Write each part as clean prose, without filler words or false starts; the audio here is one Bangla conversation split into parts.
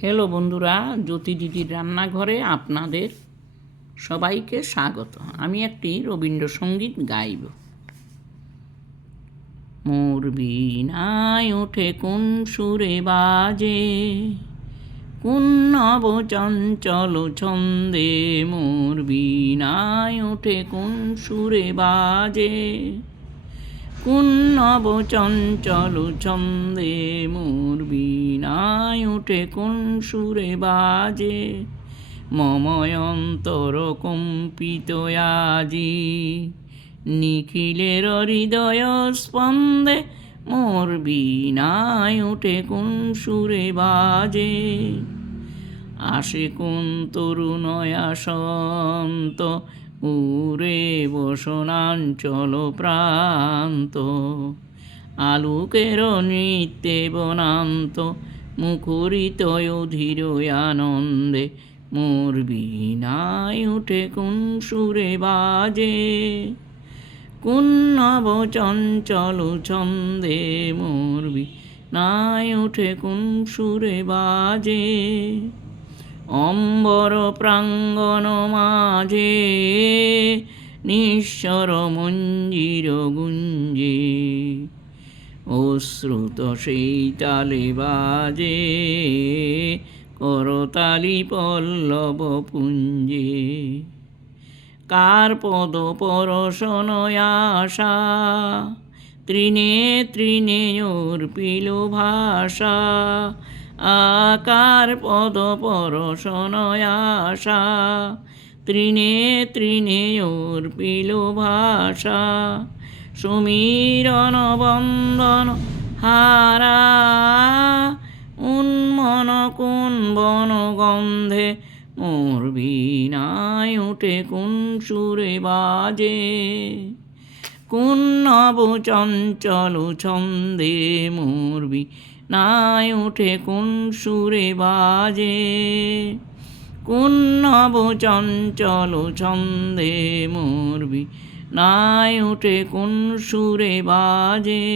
হ্যালো বন্ধুরা, জ্যোতি দিদির রান্নাঘরে আপনাদের সবাইকে স্বাগত। আমি একটি রবীন্দ্রসঙ্গীত গাইব। মোর বীণায় ওঠে কোন সুরে বাজে, কোন নব চঞ্চল ছন্দে। মোর বীণায় ওঠে কোন সুরে বাজে, কোন নব চঞ্চল ছন্দে। মোর বীণায় ওঠে কোন সুরে বাজে, মময় অন্তর কম্পিত আজি নিখিলের হৃদয় স্পন্দে। মোর বীণায় ওঠে কোন সুরে বাজে, আসে কোন তরুণয়া সন্ত উরে বসনাঞ্চল প্রান্ত। আলোকের নৃত্যে বনান্ত মুখরিত অধীর আনন্দে। মোর বীণায় ওঠে কোন সুরে বাজে, কোন নব চঞ্চল ছন্দে। মোর বীণায় ওঠে কোন সুরে বাজে, অম্বর প্রাঙ্গণ মাঝে নিঃস্বর মঞ্জির গুঞ্জে। অশ্রুত সেই তালে বাজে করতালি পল্লব পুঞ্জে। কার পদ পরশন আশা তৃণে তৃণে অর্পিল ভাষা। আকার পদ পরশন আশা তৃণে তৃণে অর্পিল ভাষা। সমীরণ বন্দন হারা উন্মন কোন বন গন্ধে। মোর বীণায় ওঠে কোন সুরে বাজে, কোন নব চঞ্চল ছন্দে। মোর বীণায় ওঠে কোন সুরে বাজে, কোন নব চঞ্চল ছন্দে। মোর বীণায় ওঠে কোন সুরে বাজে,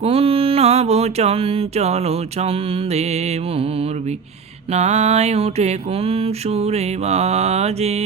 কোন নব চঞ্চল ছন্দে। মোর বীণায় ওঠে কোন সুরে বাজে।